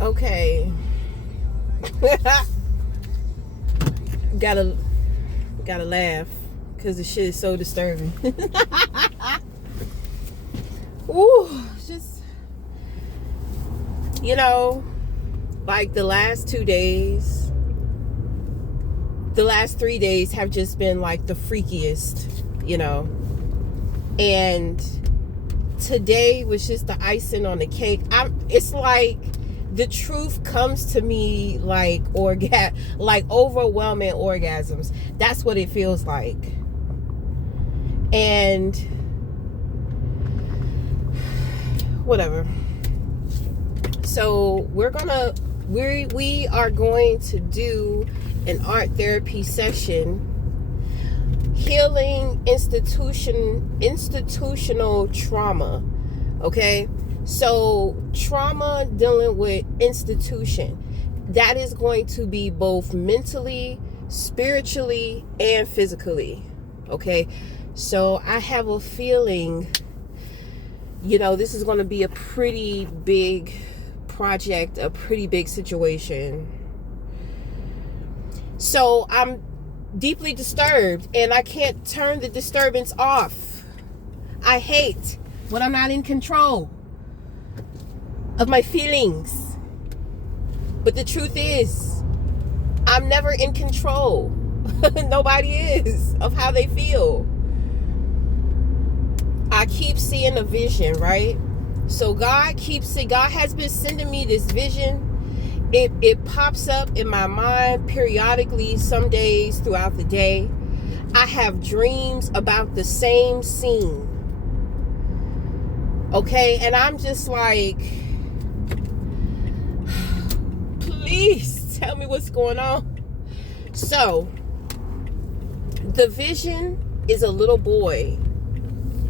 Okay. gotta laugh because the shit is so disturbing. Ooh, just like the last 2 days, the last 3 days have just been like the freakiest, and today was just the icing on the cake. It's like the truth comes to me like like overwhelming orgasms. That's what it feels like. And whatever. So we are going to do an art therapy session, healing institutional trauma. Okay, so trauma dealing with institution, that is going to be both mentally, spiritually, and physically. Okay, so I have a feeling this is going to be a pretty big project, a pretty big situation. So I'm deeply disturbed and I can't turn the disturbance off. I hate when I'm not in control of my feelings. But the truth is, I'm never in control. Nobody is, of how they feel. I keep seeing a vision, right? So God has been sending me this vision. It pops up in my mind periodically, some days throughout the day. I have dreams about the same scene. Okay, and I'm just like, please tell me what's going on. So, the vision is a little boy,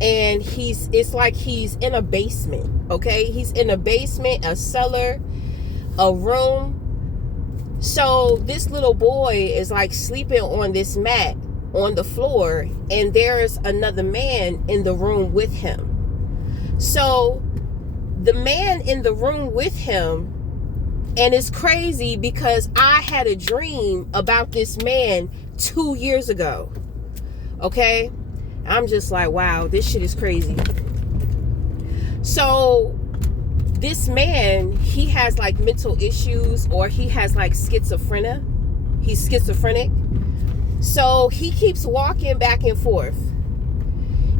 and it's like he's in a basement. Okay, he's in a basement, a cellar, a room. So this little boy is like sleeping on this mat on the floor, and there's another man in the room with him. So the man in the room with him, and it's crazy because I had a dream about this man 2 years ago. Okay, I'm just like, wow, this shit is crazy. So this man, he has like mental issues, or he has like schizophrenia. He's schizophrenic. So he keeps walking back and forth.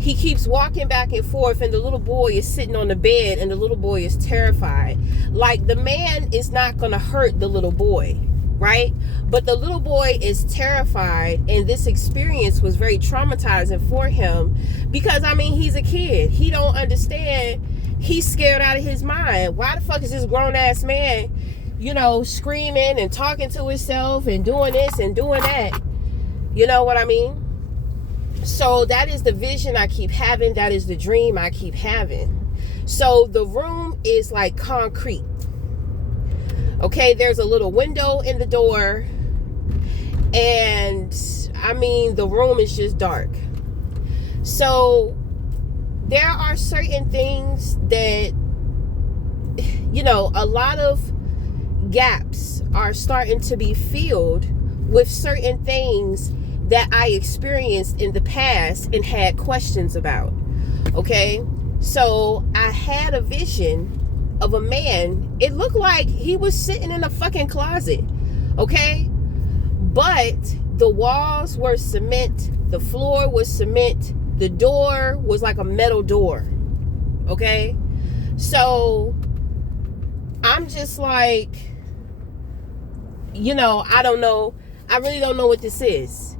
He keeps walking back and forth, and the little boy is sitting on the bed, and the little boy is terrified. Like, the man is not going to hurt the little boy, right? But the little boy is terrified, and this experience was very traumatizing for him because, he's a kid. He don't understand. He's scared out of his mind. Why the fuck is this grown-ass man, screaming and talking to himself and doing this and doing that? You know what I mean? So that is the vision I keep having. That is the dream I keep having. So the room is like concrete. Okay, there's a little window in the door. And the room is just dark. So there are certain things that, a lot of gaps are starting to be filled with certain things that I experienced in the past and had questions about. Okay, so I had a vision of a man. It looked like he was sitting in a fucking closet. Okay, but the walls were cement, the floor was cement, the door was like a metal door. Okay, so I'm just like, I don't know. I really don't know what this is.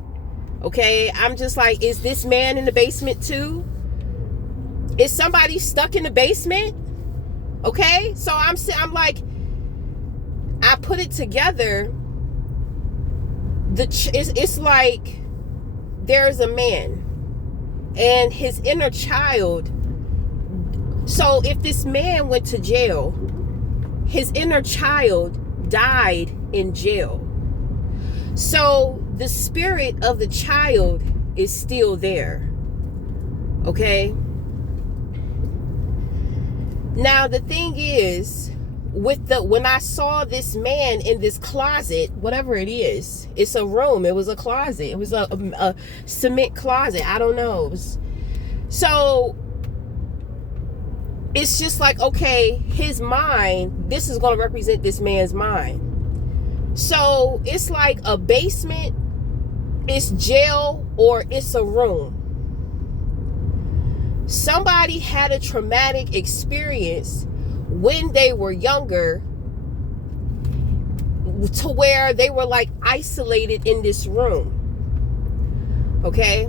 Okay, I'm just like, is this man in the basement too? Is somebody stuck in the basement? Okay, so I'm like, I put it together. It's like there's a man and his inner child. So if this man went to jail, his inner child died in jail. So the spirit of the child is still there. Okay? Now the thing is, when I saw this man in this closet, whatever it is, it's a room, it was a closet, it was a cement closet, I don't know. So it's just like, okay, his mind, this is going to represent this man's mind. So it's like a basement, it's jail, or it's a room. Somebody had a traumatic experience when they were younger to where they were like isolated in this room. Okay?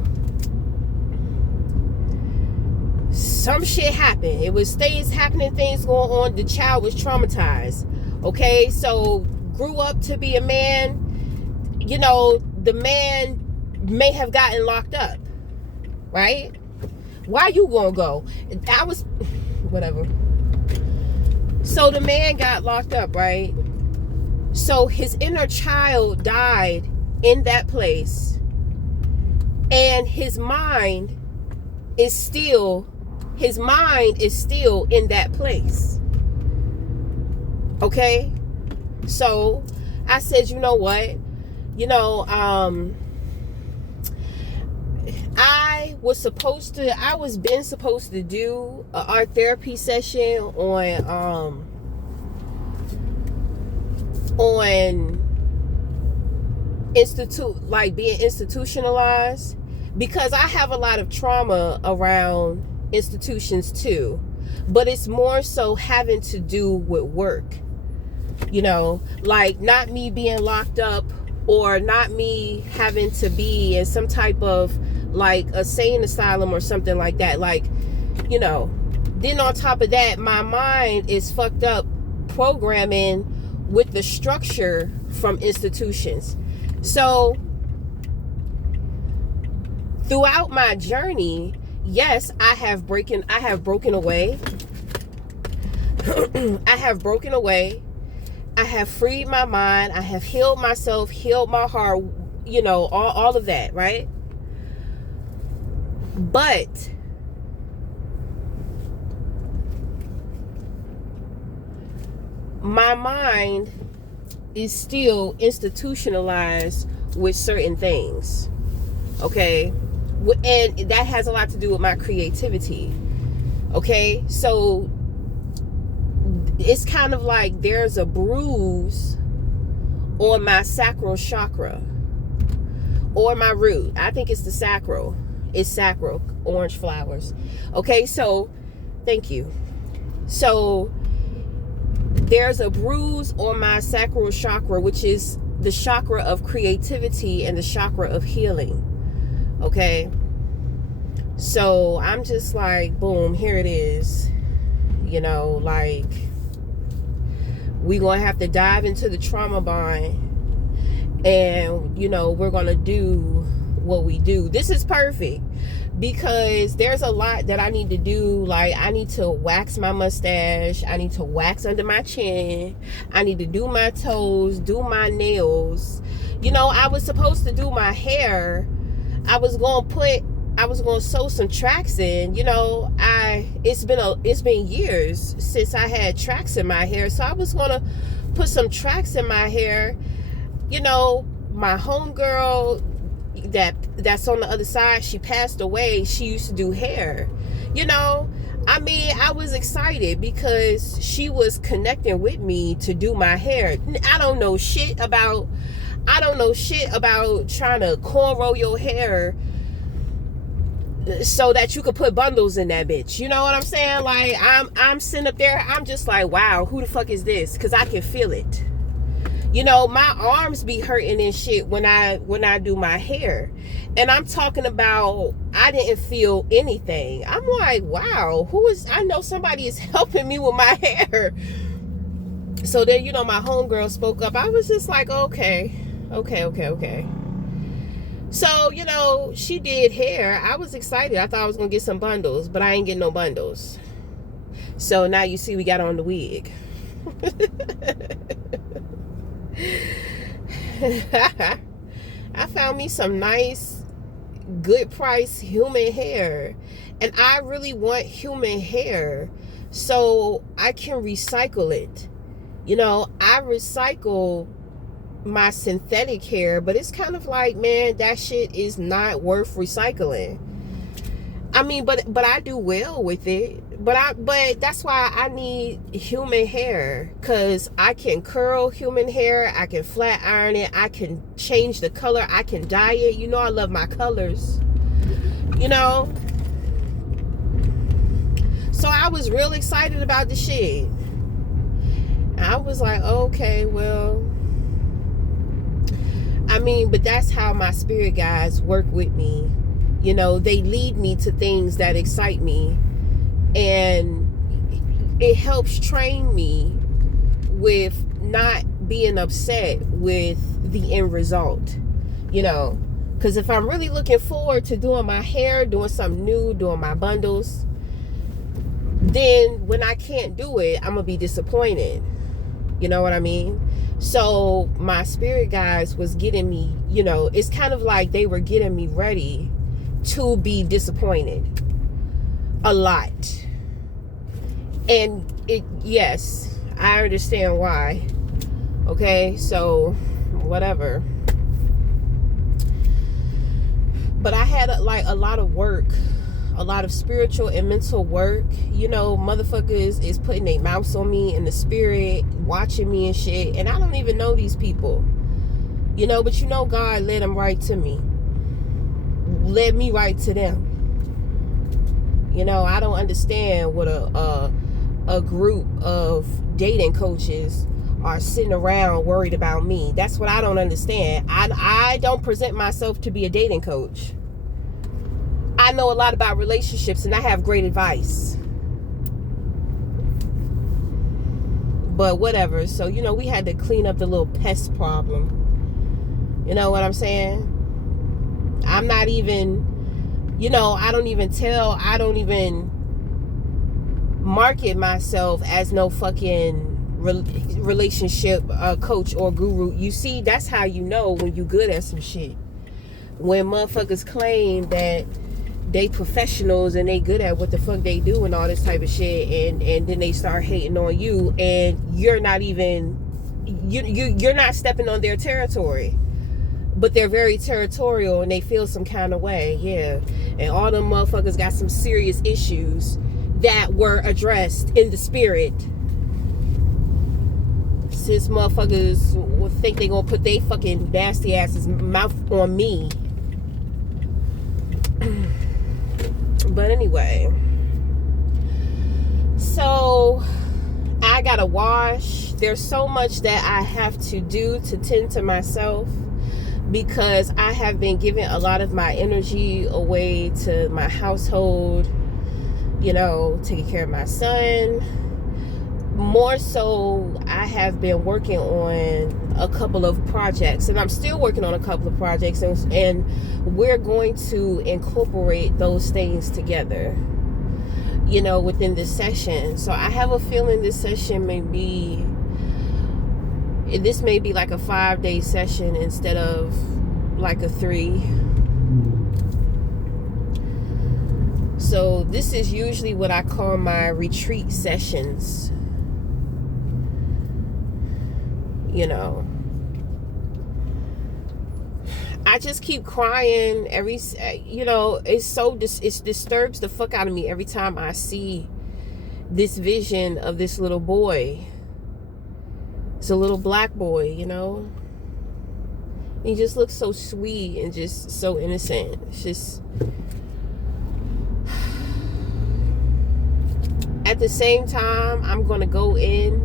Some shit happened. It was things happening, things going on. The child was traumatized. Okay? So grew up to be a man. You know, the man may have gotten locked up. Right? Why you gonna go? I was whatever. So the man got locked up, right? So his inner child died in that place. And his mind is still in that place. Okay? So I said, you know what? I was supposed to do an art therapy session on being institutionalized, because I have a lot of trauma around institutions too, but it's more so having to do with work, like not me being locked up, or not me having to be in some type of like a sane asylum or something like that. Like, then on top of that, my mind is fucked up programming with the structure from institutions. So throughout my journey, yes, I have broken away. I have broken away. I have freed my mind. I have healed myself, healed my heart, all of that, right? But my mind is still institutionalized with certain things, okay? And that has a lot to do with my creativity, okay? So it's kind of like there's a bruise on my sacral chakra, or my root. I think it's the sacral. It's sacral, orange flowers. Okay, so thank you. So there's a bruise on my sacral chakra, which is the chakra of creativity and the chakra of healing. Okay, so I'm just like, boom, here it is. Like, we're gonna have to dive into the trauma bond, and we're gonna do what we do. This is perfect because there's a lot that I need to do. Like, I need to wax my mustache, I need to wax under my chin, I need to do my toes, do my nails. I was supposed to do my hair. I was gonna sew some tracks in. It's been years since I had tracks in my hair, so I was gonna put some tracks in my hair. My homegirl that's on the other side, she passed away. She used to do hair. I was excited because she was connecting with me to do my hair. I don't know shit about trying to cornrow your hair so that you could put bundles in that bitch. You know what I'm saying? Like, I'm sitting up there, I'm just like, wow, who the fuck is this? Because I can feel it. My arms be hurting and shit when I do my hair. And I'm talking about, I didn't feel anything. I'm like, wow, I know somebody is helping me with my hair. So then, my homegirl spoke up. I was just like, okay. So, she did hair. I was excited. I thought I was going to get some bundles, but I ain't getting no bundles. So now you see we got on the wig. I found me some nice, good price human hair. And I really want human hair so I can recycle it. I recycle my synthetic hair, but it's kind of like, man, that shit is not worth recycling. I mean, but I do well with it. But that's why I need human hair, because I can curl human hair, I can flat iron it, I can change the color, I can dye it. I love my colors. So I was real excited about the shit. I was like, okay, well, I mean, but that's how my spirit guides work with me. They lead me to things that excite me, and it helps train me with not being upset with the end result. Because if I'm really looking forward to doing my hair, doing something new, doing my bundles, then when I can't do it, I'm gonna be disappointed. You know what I mean? So my spirit guides was getting me, it's kind of like they were getting me ready to be disappointed a lot. And yes, I understand why. Okay, so whatever. But I had a lot of work, a lot of spiritual and mental work. Motherfuckers is putting their mouths on me in the spirit, watching me and shit, and I don't even know these people. But God led them right to me. Led me right to them. I don't understand what a group of dating coaches are sitting around worried about me. That's what I don't understand. I don't present myself to be a dating coach. I know a lot about relationships, and I have great advice. But whatever. So, we had to clean up the little pest problem. You know what I'm saying? I'm not even, I don't even market myself as no fucking relationship coach or guru. You see, that's how you know when you good at some shit. When motherfuckers claim that they professionals and they good at what the fuck they do and all this type of shit, and then they start hating on you, and you're not even, you're not stepping on their territory. But they're very territorial and they feel some kind of way, yeah. And all them motherfuckers got some serious issues that were addressed in the spirit. Since motherfuckers will think they gonna put their fucking nasty asses mouth on me. But anyway. So, I gotta wash. There's so much that I have to do to tend to myself, because I have been giving a lot of my energy away to my household, taking care of my son. More so, I have been working on a couple of projects, and I'm still working on a couple of projects, and we're going to incorporate those things together, within this session. So I have a feeling this session may be like a 5-day session instead of like a 3. So this is usually what I call my retreat sessions. I just keep crying it disturbs the fuck out of me every time I see this vision of this little boy. It's a little black boy, He just looks so sweet and just so innocent. It's just, at the same time, I'm going to go in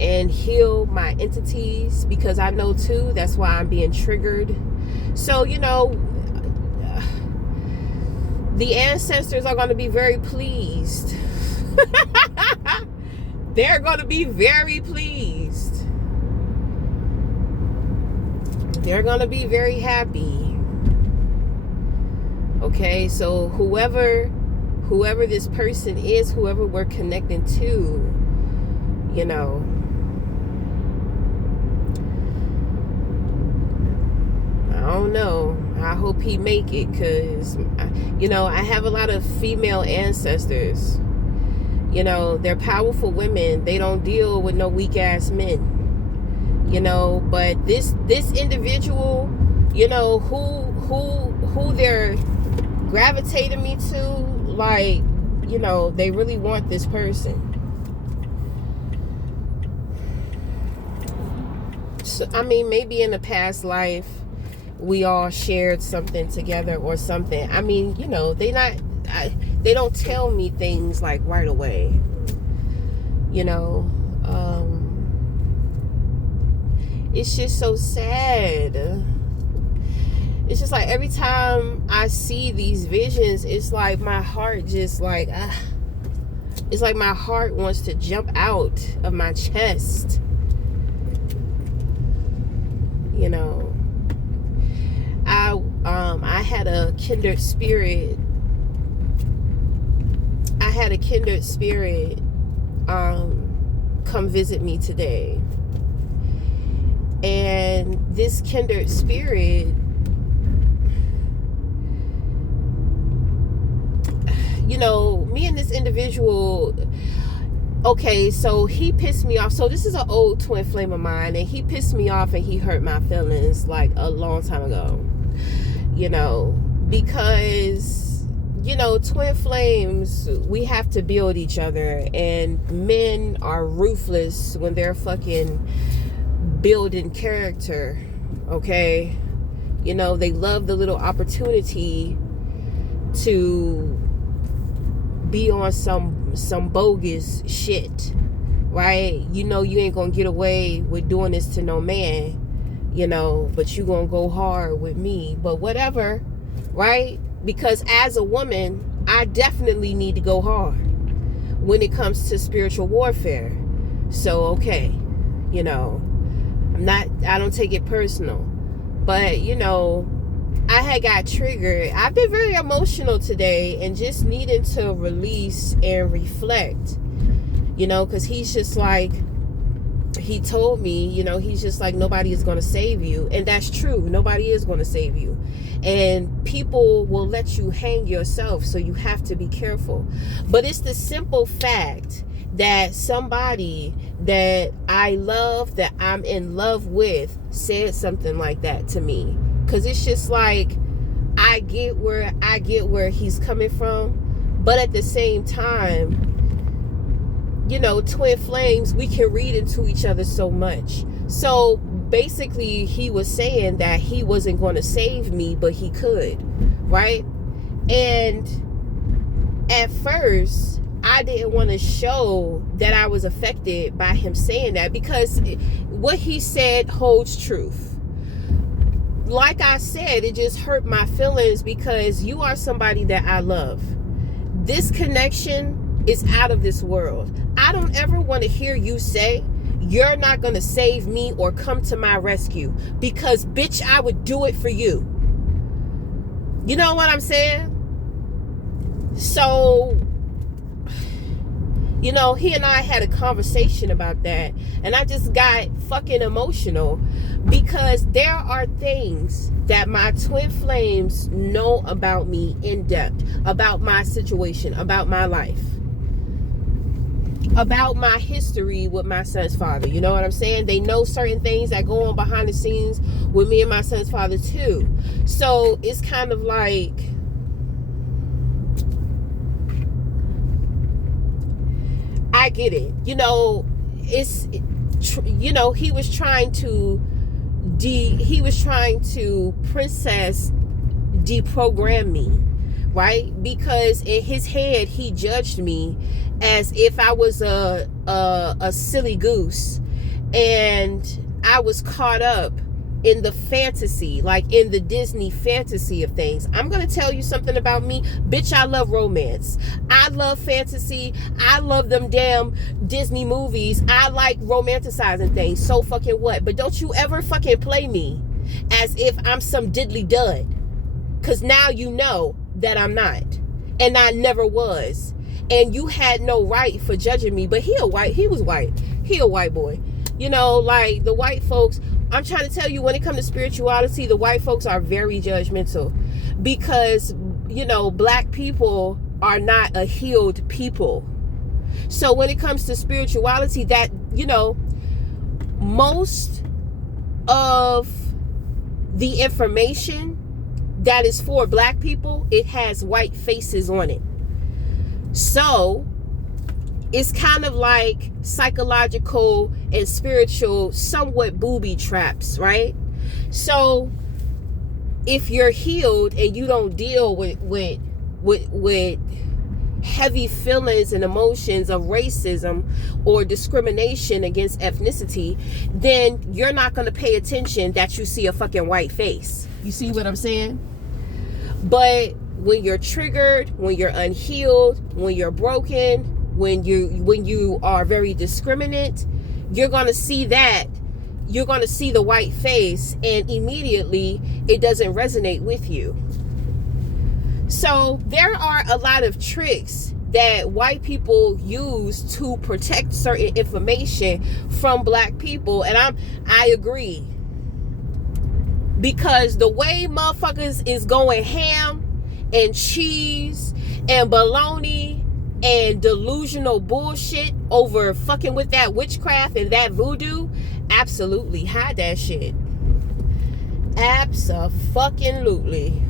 and heal my entities, because I know too, that's why I'm being triggered. So, the ancestors are going to be very pleased. They're going to be very pleased. They're going to be very happy. Okay, so whoever this person is, whoever we're connecting to, I don't know. I hope he make it, because, I have a lot of female ancestors. You know, they're powerful women. They don't deal with no weak ass men. You know, but this individual, you know, who they're gravitating me to, like, you know, they really want this person. So, I mean, maybe in a past life we all shared something together or something. I mean, you know, they don't tell me things like right away, you know. It's just so sad. It's just like every time I see these visions, it's like my heart just like, it's like my heart wants to jump out of my chest. You know, I had a kindred spirit. Come visit me today. And this kindred spirit, you know, me and this individual, okay, so he pissed me off. So this is an old twin flame of mine, and he pissed me off and he hurt my feelings like a long time ago, you know, because, you know, twin flames, we have to build each other, and men are ruthless when they're fucking building character, okay? You know, they love the little opportunity to be on some bogus shit, right? You know, you ain't gonna get away with doing this to no man, you know, but you gonna go hard with me, but whatever, right? Because as a woman, I definitely need to go hard when it comes to spiritual warfare. So, okay, you know, I don't take it personal, but, you know, I had got triggered. I've been very emotional today and just needing to release and reflect, you know, because he's just like, he told me, you know, he's just like, nobody is going to save you. And that's true. Nobody is going to save you. And people will let you hang yourself. So you have to be careful. But it's the simple fact that somebody that I love, that I'm in love with, said something like that to me. Because it's just like, I get where he's coming from. But at the same time, you know, twin flames, we can read into each other so much. So basically, he was saying that he wasn't going to save me, but he could, right? And at first, I didn't want to show that I was affected by him saying that, because what he said holds truth. Like I said, it just hurt my feelings because you are somebody that I love. This connection is out of this world. I don't ever want to hear you say you're not going to save me or come to my rescue, because bitch, I would do it for you. You know what I'm saying? So, you know, he and I had a conversation about that, and I just got fucking emotional because there are things that my twin flames know about me in depth, about my situation, about my life, about my history with my son's father. You know what I'm saying? They know certain things that go on behind the scenes with me and my son's father too. So it's kind of like, I get it. You know, it's, you know, he was trying to princess deprogram me, right? Because in his head, he judged me as if I was a silly goose, and I was caught up in the fantasy, like in the Disney fantasy of things. I'm gonna tell you something about me, bitch. I love romance. I love fantasy. I love them damn Disney movies. I like romanticizing things. So fucking what? But don't you ever fucking play me as if I'm some diddly dud, because now you know that I'm not, and I never was. And you had no right for judging me. But he was white. He a white boy. You know, like the white folks, I'm trying to tell you, when it comes to spirituality, the white folks are very judgmental, because, you know, black people are not a healed people. So when it comes to spirituality, that, you know, most of the information that is for black people, it has white faces on it. So it's kind of like psychological and spiritual, somewhat booby traps, right? So if you're healed and you don't deal with heavy feelings and emotions of racism or discrimination against ethnicity, then you're not going to pay attention that you see a fucking white face. You see what I'm saying? But when you're triggered, when you're unhealed, when you're broken, when you are very discriminate, you're going to see that. You're going to see the white face, and immediately it doesn't resonate with you. So there are a lot of tricks that white people use to protect certain information from black people, and I agree. Because the way motherfuckers is going ham and cheese and baloney and delusional bullshit over fucking with that witchcraft and that voodoo, absolutely hide that shit. Abso-fucking-lutely.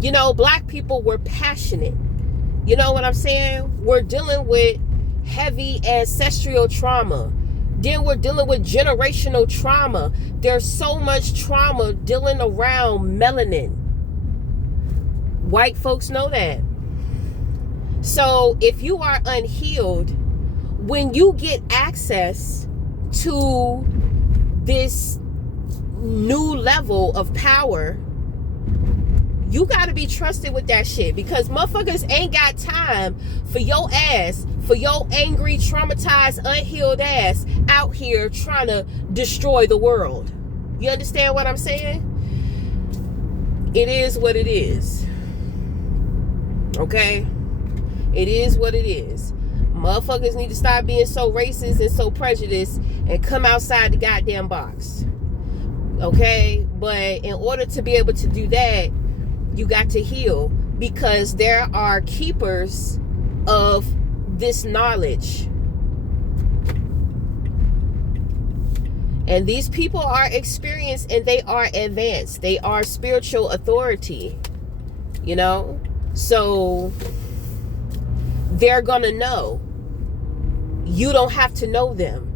You know, black people were passionate. You know what I'm saying? We're dealing with heavy ancestral trauma. Then we're dealing with generational trauma. There's so much trauma dealing around melanin. White folks know that. So if you are unhealed, when you get access to this new level of power, you got to be trusted with that shit, because motherfuckers ain't got time for your ass, for your angry, traumatized, unhealed ass out here trying to destroy the world. You understand what I'm saying? It is what it is. Okay? It is what it is. Motherfuckers need to stop being so racist and so prejudiced and come outside the goddamn box. Okay? But in order to be able to do that, you got to heal, because there are keepers of this knowledge. And these people are experienced and they are advanced. They are spiritual authority. You know? So they're gonna know. You don't have to know them.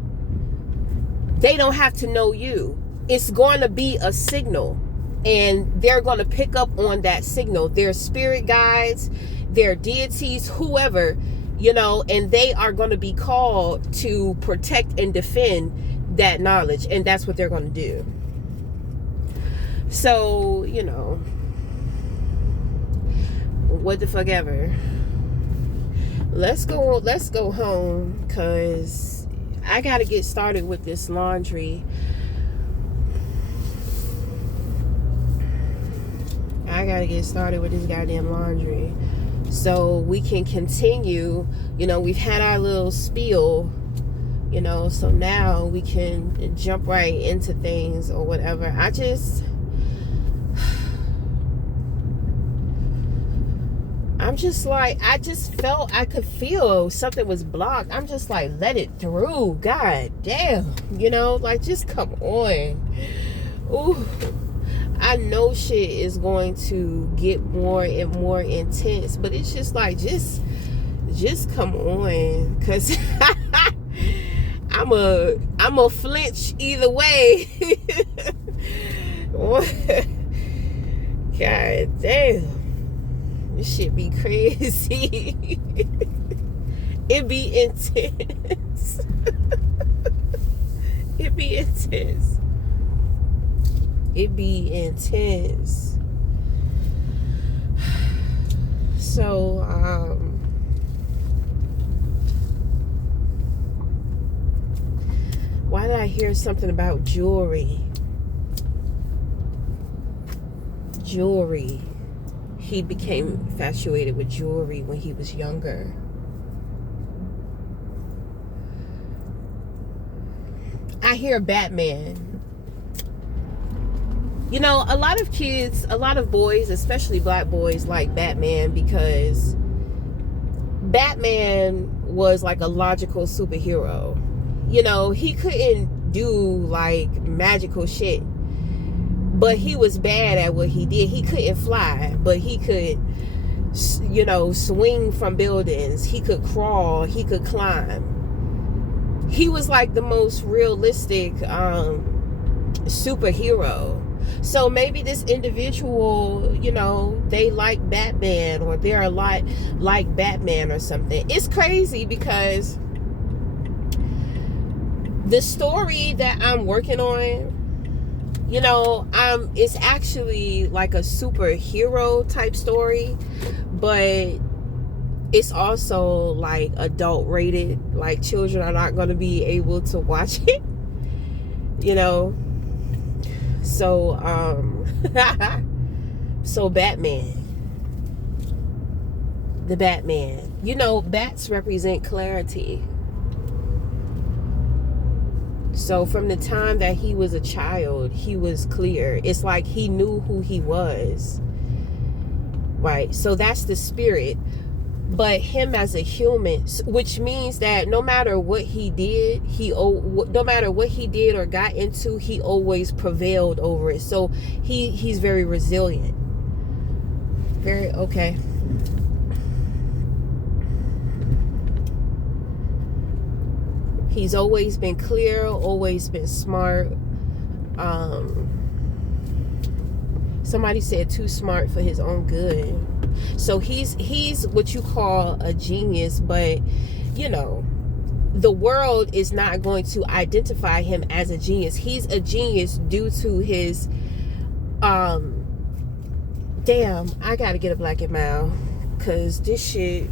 They don't have to know you. It's going to be a signal. And they're going to pick up on that signal. Their spirit guides, their deities, whoever, you know, and they are going to be called to protect and defend that knowledge. And that's what they're going to do. So, you know, what the fuck ever. Let's go home, because I got to get started with this laundry. I gotta get started with this goddamn laundry so we can continue. You know, we've had our little spiel, you know, so now we can jump right into things or whatever. I just felt I could feel something was blocked. I'm just like, let it through. God damn. You know, like, just come on. Ooh. I know shit is going to get more and more intense, but it's just like, just come on, because I'm a flinch either way. God damn, this shit be crazy. It be intense. It be intense. It be intense. So, why did I hear something about jewelry? Jewelry. He became infatuated with jewelry when he was younger. I hear Batman. You know, a lot of kids, a lot of boys, especially black boys, like Batman because Batman was like a logical superhero. You know, he couldn't do like magical shit, but he was bad at what he did. He couldn't fly, but he could, you know, swing from buildings. He could crawl. He could climb. He was like the most realistic superhero. So maybe this individual, you know, they like Batman, or they're a lot like Batman or something. It's crazy because the story that I'm working on, you know, it's actually like a superhero type story, but it's also like adult rated. Like children are not going to be able to watch it, you know. So so Batman, the Batman, you know, bats represent clarity. So from the time that he was a child, he was clear. It's like he knew who he was, right? So that's the spirit. But him as a human, which means that no matter what he did, no matter what he did or got into, he always prevailed over it. So he's very resilient. Very okay. He's always been clear, always been smart. Somebody said too smart for his own good. So he's what you call a genius, but you know, the world is not going to identify him as a genius. He's a genius due to his damn, I gotta get a Black and Mild, cause this shit.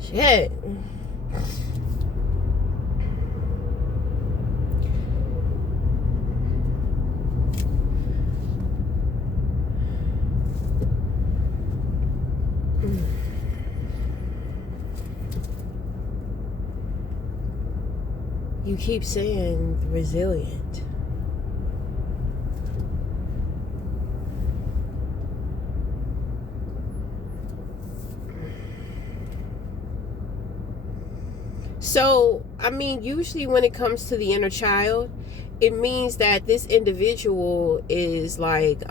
Shit. You keep saying resilient. So, I mean, usually when it comes to the inner child, it means that this individual is like,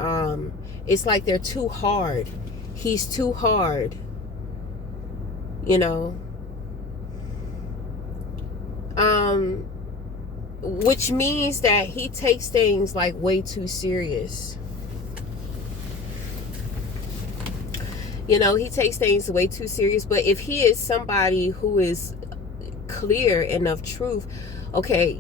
it's like they're too hard. He's too hard, you know. Which means that he takes things like way too serious. You know, he takes things way too serious. But if he is somebody who is clear enough truth, okay,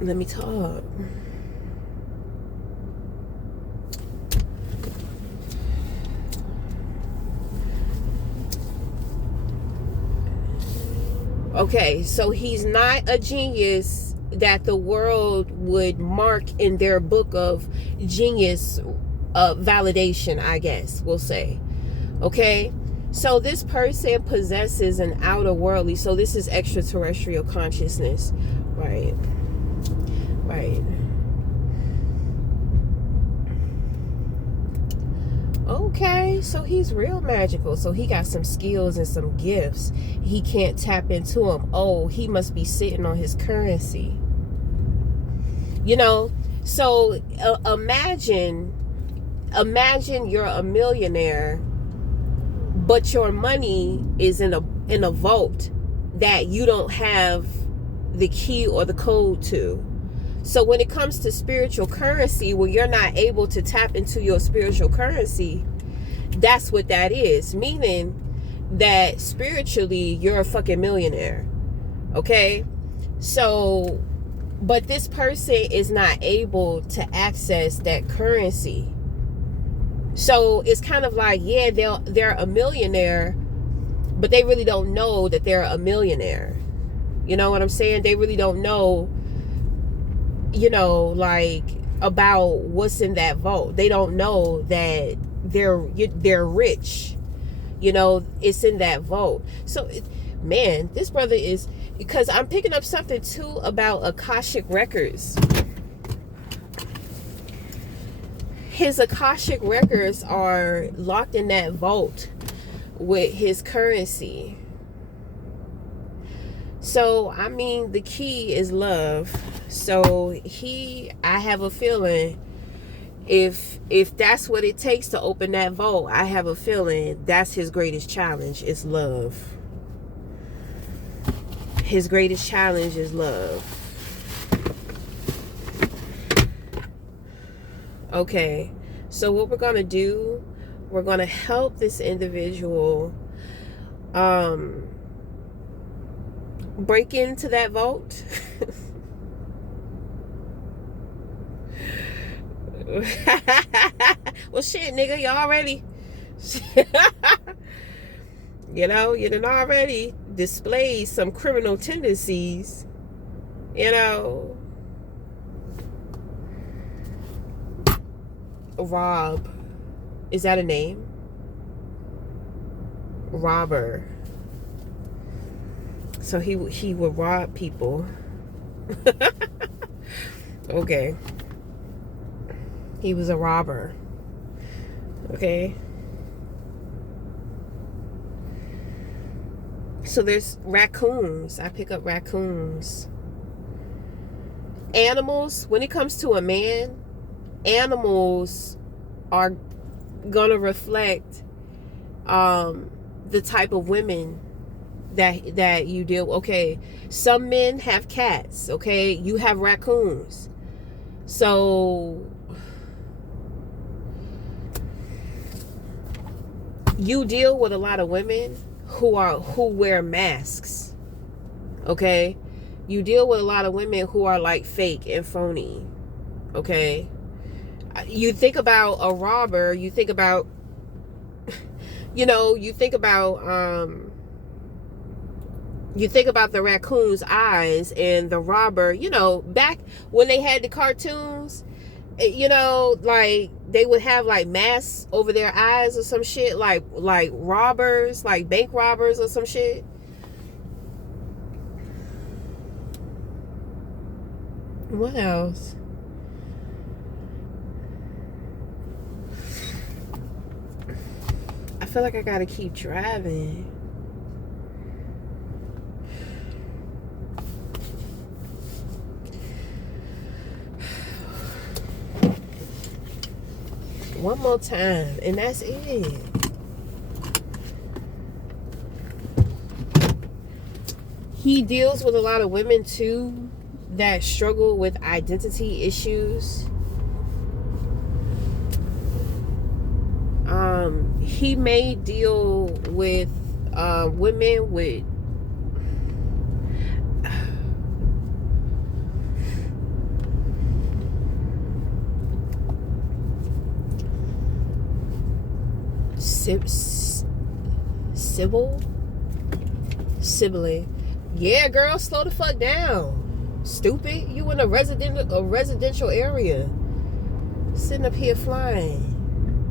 let me talk. Okay, so he's not a genius that the world would mark in their book of genius validation, I guess we'll say. Okay, so this person possesses an outer worldly, so this is extraterrestrial consciousness, right? Right. Okay, so he's real magical. So he got some skills and some gifts. He can't tap into them. Oh, he must be sitting on his currency. You know, so imagine you're a millionaire, but your money is in a vault that you don't have the key or the code to. So when it comes to spiritual currency, when you're not able to tap into your spiritual currency, that's what that is. Meaning that spiritually, you're a fucking millionaire. Okay? So, but this person is not able to access that currency. So it's kind of like, yeah, they're a millionaire, but they really don't know that they're a millionaire. You know what I'm saying? They really don't know, you know, like about what's in that vault. They don't know that they're rich. You know, it's in that vault. So, man, this brother is, because I'm picking up something too about Akashic Records. His Akashic Records are locked in that vault with his currency. So, I mean, the key is love. So, I have a feeling, if that's what it takes to open that vault, I have a feeling that's his greatest challenge is love. His greatest challenge is love. Okay, so what we're gonna do, we're gonna help this individual break into that vault. Well, shit, nigga, you already you know, you done already displayed some criminal tendencies, you know. Rob, is that a name? Robber. So he would rob people. Okay. He was a robber. Okay. So there's raccoons. I pick up raccoons. Animals, when it comes to a man, animals are gonna reflect the type of women that you deal with. Okay, some men have cats. Okay, you have raccoons. So you deal with a lot of women who wear masks. Okay, you deal with a lot of women who are like fake and phony. Okay, you think about a robber, you think about, you know, you think about the raccoon's eyes and the robber. You know, back when they had the cartoons, you know, like they would have like masks over their eyes or some shit, like robbers, like bank robbers or some shit. What else? I feel like I gotta keep driving. One more time, and that's it. He deals with a lot of women too that struggle with identity issues. He may deal with women with sibling. Yeah, girl, slow the fuck down. Stupid. You in a residential area. Sitting up here flying.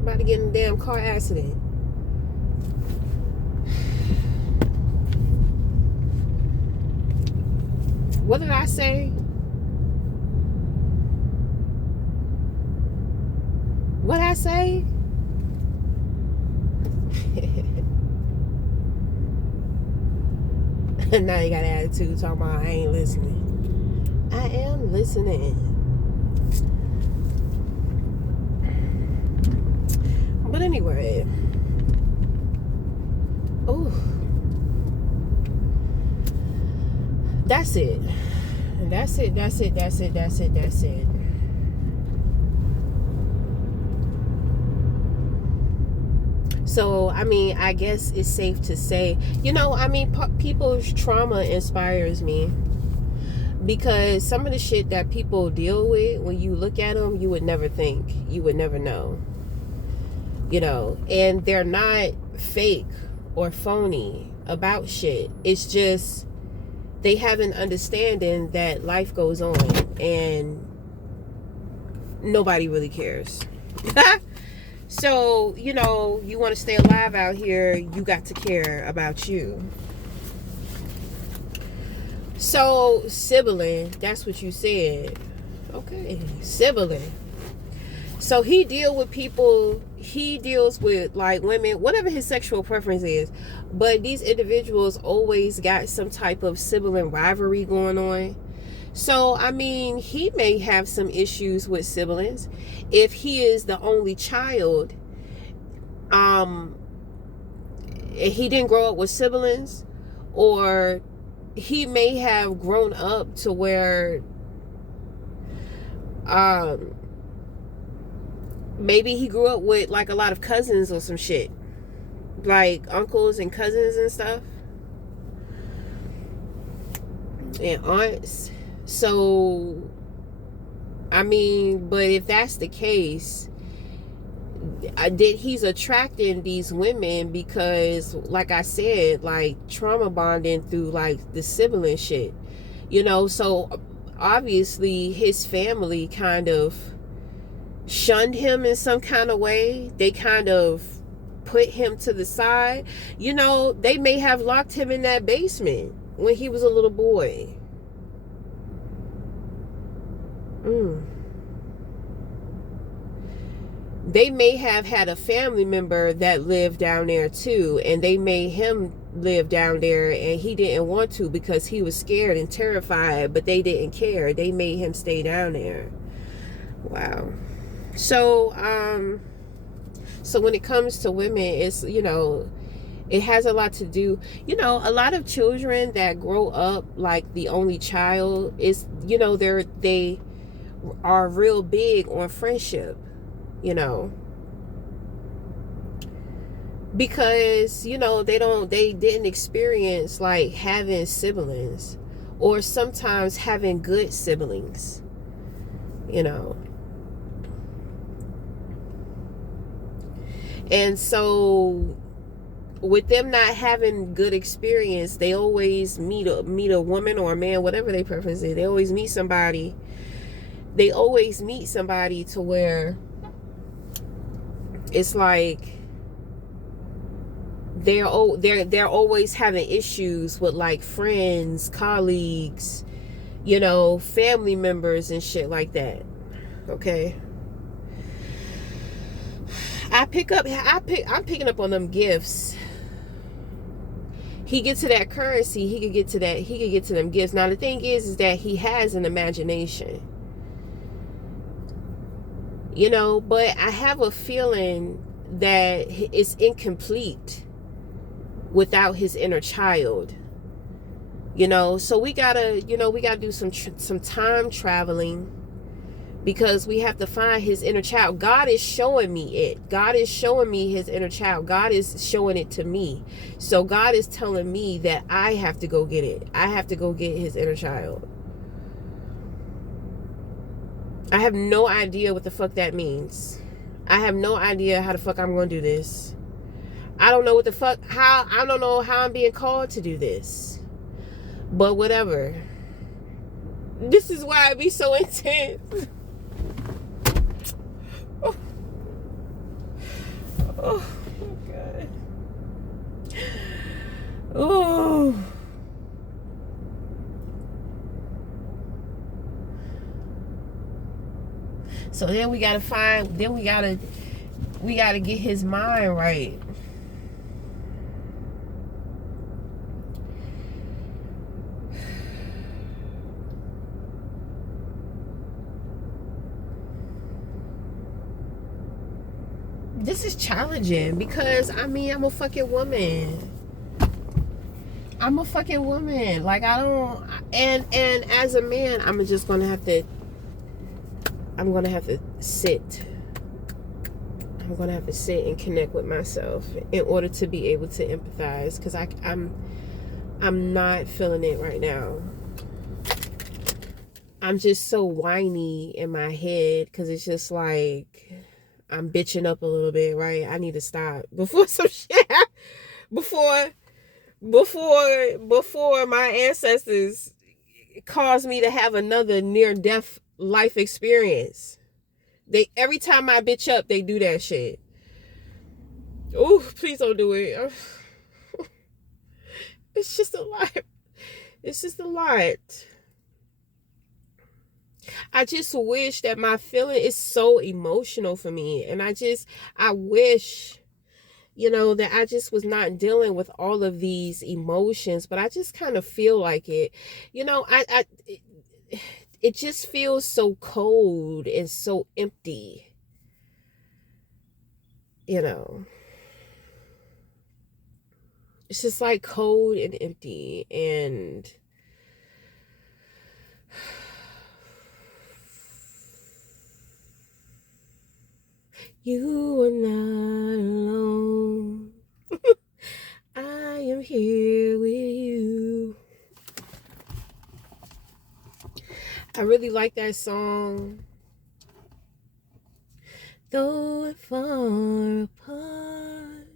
About to get in a damn car accident. What did I say? What I say? Now you got an attitude talking about I ain't listening. I am listening. But anyway. Oh. That's it. That's it. That's it. That's it. That's it. That's it. So, I mean, I guess it's safe to say, you know, I mean, people's trauma inspires me, because some of the shit that people deal with, when you look at them, you would never think, you would never know, you know, and they're not fake or phony about shit. It's just they have an understanding that life goes on and nobody really cares. So, you know, you want to stay alive out here, you got to care about you. So, sibling, that's what you said. Okay, sibling. So he deals with like women, whatever his sexual preference is. But these individuals always got some type of sibling rivalry going on. So, I mean, he may have some issues with siblings. If he is the only child, he didn't grow up with siblings, or he may have grown up to where maybe he grew up with like a lot of cousins or some shit, like uncles and cousins and stuff, and aunts. So, I mean, but if that's the case, he's attracting these women because, like I said, like trauma bonding through like the sibling shit, you know. So obviously his family kind of shunned him in some kind of way. They kind of put him to the side. You know, they may have locked him in that basement when he was a little boy. They may have had a family member that lived down there too, and they made him live down there, and he didn't want to because he was scared and terrified, but they didn't care. They made him stay down there. Wow. So when it comes to women, it's, you know, it has a lot to do, you know, a lot of children that grow up like the only child is, you know, they are real big on friendship, you know, because, you know, they didn't experience like having siblings, or sometimes having good siblings, you know. And so with them not having good experience, they always meet a woman or a man, whatever their preference is. They always meet somebody to where it's like they're always having issues with like friends, colleagues, you know, family members and shit like that. Okay. I'm picking up on them gifts. He gets to that currency, he could get to them gifts. Now the thing is that he has an imagination, you know, but I have a feeling that it's incomplete without his inner child, you know. So we gotta do some time traveling, because we have to find his inner child. God is showing me it. God is showing me his inner child. God is showing it to me. So God is telling me that I have to go get it. I have to go get his inner child. I have no idea what the fuck that means. I have no idea how the fuck I'm going to do this. I don't know I don't know how I'm being called to do this. But whatever. This is why it be so intense. Oh, God. Oh. So then we gotta get his mind right. This is challenging because, I mean, I'm a fucking woman. Like, I don't, and as a man, I'm gonna have to sit. I'm gonna have to sit and connect with myself in order to be able to empathize, because I'm not feeling it right now. I'm just so whiny in my head, because it's just like I'm bitching up a little bit, right? I need to stop before some shit, before my ancestors caused me to have another near-death life experience. Every time I bitch up, they do that shit. Oh, please don't do it. It's just a lot. It's just a lot. I just wish that my feeling is so emotional for me. And I wish, that I just was not dealing with all of these emotions, but I just kind of feel like it. It just feels so cold and so empty, you know. It's just like cold and empty, and you are not alone. I am here with you. I really like that song. Though we're far apart,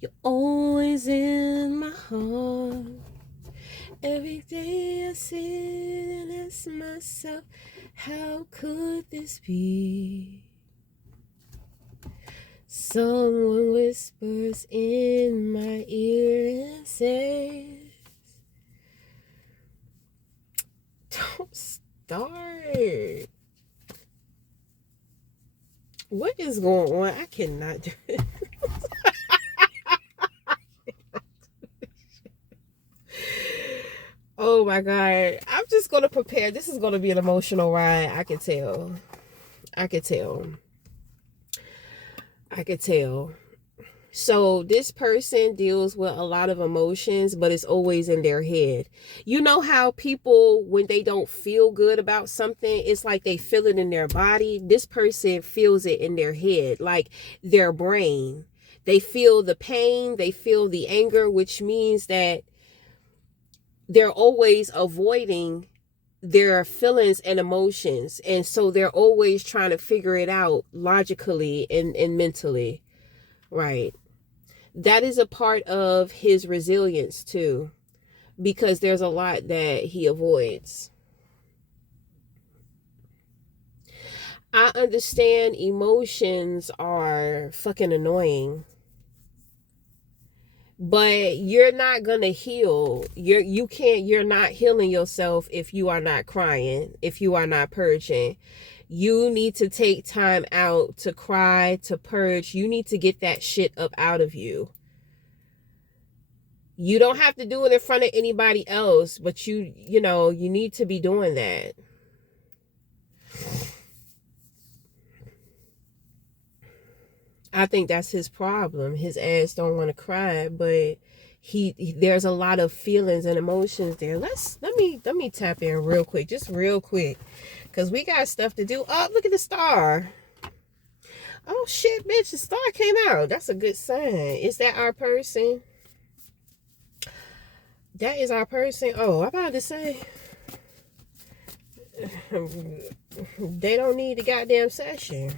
you're always in my heart. Every day I sit and ask myself, how could this be? Someone whispers in my ear and says, don't start. What is going on? I cannot do it. Oh my God. I'm just going to prepare. This is going to be an emotional ride. I can tell. I could tell. So this person deals with a lot of emotions, but it's always in their head. You know how people, when they don't feel good about something, it's like they feel it in their body. This person feels it in their head, like their brain. They feel the pain, they feel the anger, which means that they're always avoiding their feelings and emotions. And so they're always trying to figure it out logically and mentally. Right. That is a part of his resilience too, because there's a lot that he avoids. I understand emotions are fucking annoying, but you're not gonna heal. You're not healing yourself if you are not crying, if you are not purging. You need to take time out to cry, to purge. You need to get that shit up out of you. You don't have to do it in front of anybody else, but you need to be doing that. I think that's his problem. His ass don't want to cry, but he there's a lot of feelings and emotions there. Let me tap in real quick, just real quick, because we got stuff to do. Oh, look at the star. Oh shit, bitch, the star came out. That's a good sign. Is that our person? That is our person. Oh, I'm about to say they don't need the goddamn session.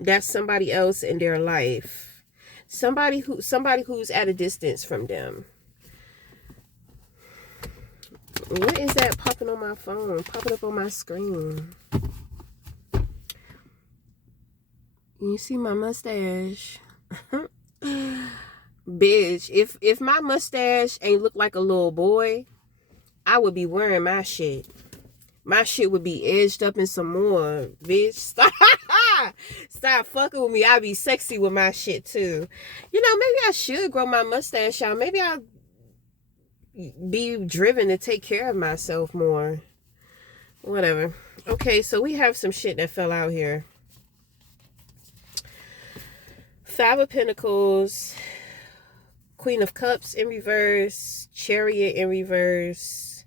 That's somebody else in their life. Somebody who's at a distance from them. What is that popping on my phone? Popping up on my screen. You see my mustache? Bitch, if my mustache ain't look like a little boy, I would be wearing my shit. My shit would be edged up in some more. Bitch, stop fucking with me. I be sexy with my shit too. Maybe I should grow my mustache out. Maybe I'll be driven to take care of myself more. Whatever. Okay, so we have some shit that fell out here. 5 of Pentacles, Queen of Cups in reverse, Chariot in reverse,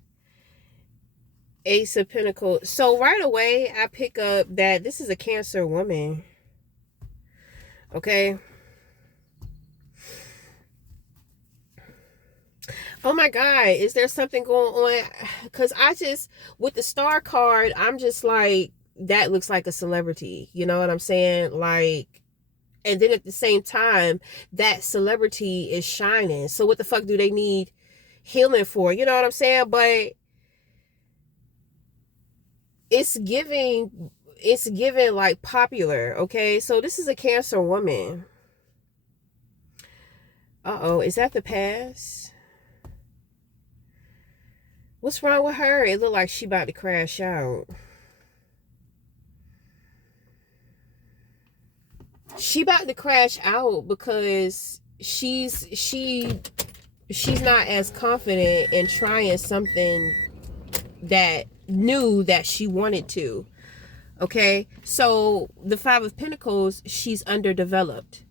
Ace of Pentacles. So right away, I pick up that this is a Cancer woman. Okay. Oh my God, is there something going on? Because with the star card, I'm just like, that looks like a celebrity. You know what I'm saying? Like, and then at the same time, that celebrity is shining. So what the fuck do they need healing for? You know what I'm saying? But it's giving, it's given like popular. Okay, so this is a Cancer woman. Uh-oh, is that the past? What's wrong with her? It looked like she about to crash out. She about to crash out because she's not as confident in trying something that new that she wanted to. Okay, so the Five of Pentacles, she's underdeveloped.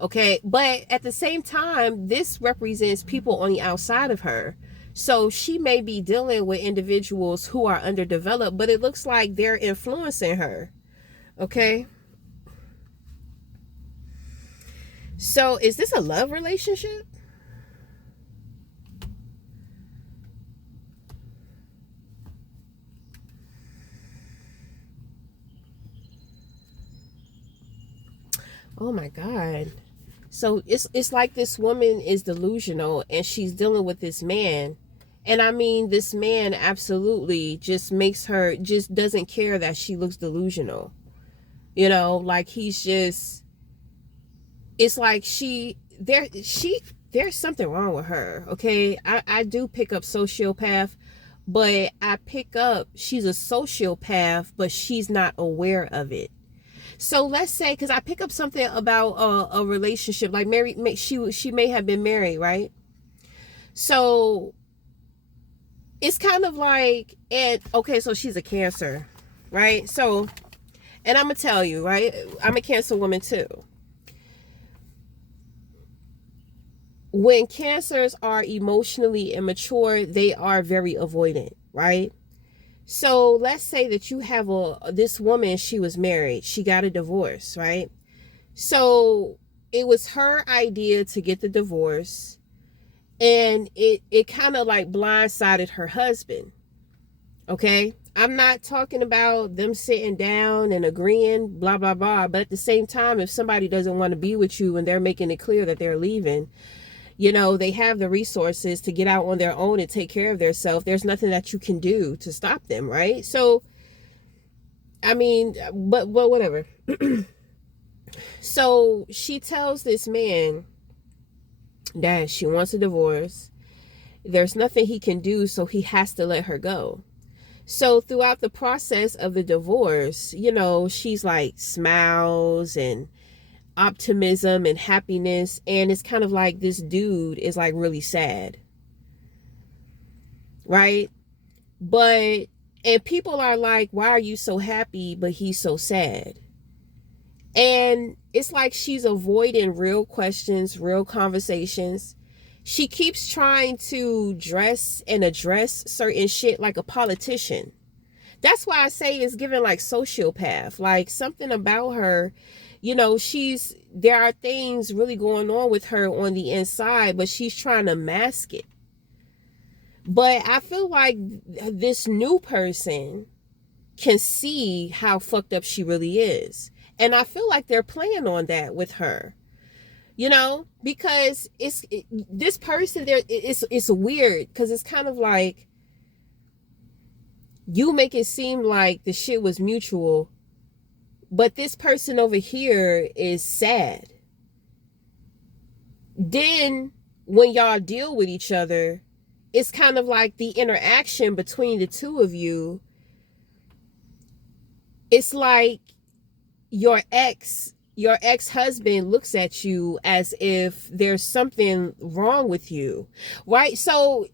Okay, but at the same time, this represents people on the outside of her. So she may be dealing with individuals who are underdeveloped, but it looks like they're influencing her. Okay, so is this a love relationship? Oh my God. So it's like this woman is delusional and she's dealing with this man. And I mean, this man absolutely just makes her, just doesn't care that she looks delusional. You know, like he's just, it's like there's something wrong with her. Okay. I do pick up sociopath, but I pick up, she's a sociopath, but she's not aware of it. So let's say, because I pick up something about a relationship, like married, she may have been married, right? So it's kind of like, and okay, so she's a Cancer, right? So, and I'm gonna tell you, right? I'm a Cancer woman too. When Cancers are emotionally immature, they are very avoidant, right? So let's say that you have this woman, she was married, she got a divorce, right? So it was her idea to get the divorce, and it kind of like blindsided her husband. Okay, I'm not talking about them sitting down and agreeing, blah blah blah, but at the same time, if somebody doesn't want to be with you and they're making it clear that they're leaving, you know, they have the resources to get out on their own and take care of themselves. There's nothing that you can do to stop them, right? So I mean, but whatever. So she tells this man that she wants a divorce. There's nothing he can do, so he has to let her go. So throughout the process of the divorce, you know, she's like smiles and optimism and happiness, and it's kind of like this dude is like really sad, right? But and people are like, why are you so happy but he's so sad? And it's like she's avoiding real questions, real conversations. She keeps trying to dress and address certain shit like a politician. That's why I say it's given like sociopath, like something about her, you know, there are things really going on with her on the inside, but she's trying to mask it. But I feel like this new person can see how fucked up she really is. And I feel like they're playing on that with her, you know, because this person there, it's weird because it's kind of like you make it seem like the shit was mutual, but this person over here is sad. Then when y'all deal with each other, it's kind of like the interaction between the two of you. It's like your ex-husband looks at you as if there's something wrong with you, right? So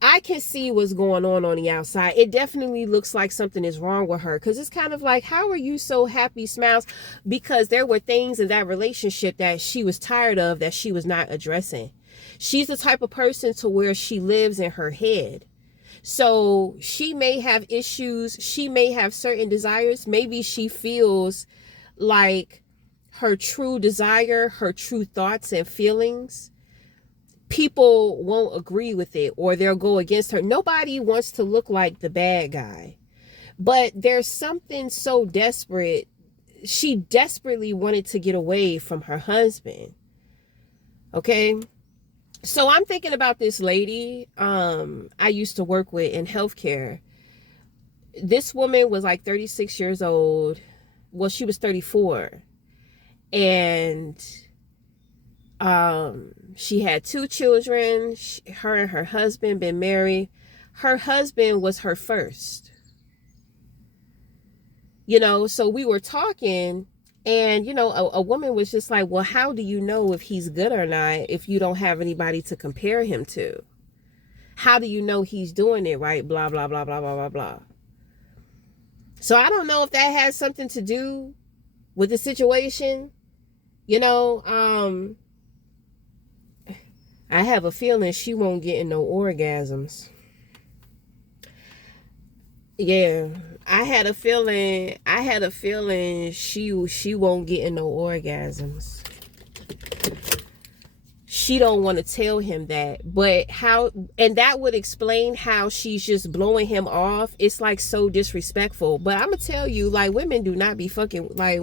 I can see what's going on the outside. It definitely looks like something is wrong with her, because it's kind of like, how are you so happy, smiles? Because there were things in that relationship that she was tired of, that she was not addressing. She's the type of person to where she lives in her head. So she may have issues. She may have certain desires. Maybe she feels like her true desire, her true thoughts and feelings, people won't agree with it, or they'll go against her. Nobody wants to look like the bad guy, but there's something so desperate. She desperately wanted to get away from her husband. Okay. So I'm thinking about this lady I used to work with in healthcare. This woman was like 36 years old. Well, she was 34. And she had 2 children. Her and her husband been married. Her husband was her first. You know, so we were talking, and, you know, a woman was just like, well, how do you know if he's good or not if you don't have anybody to compare him to? How do you know he's doing it right? Blah, blah, blah, blah, blah, blah, blah. So I don't know if that has something to do with the situation. You know, I have a feeling she won't get no orgasms. Yeah, I had a feeling she won't get no orgasms. She don't want to tell him that, but how, and that would explain how she's just blowing him off. It's like so disrespectful. But I'm gonna tell you, like, women do not be fucking like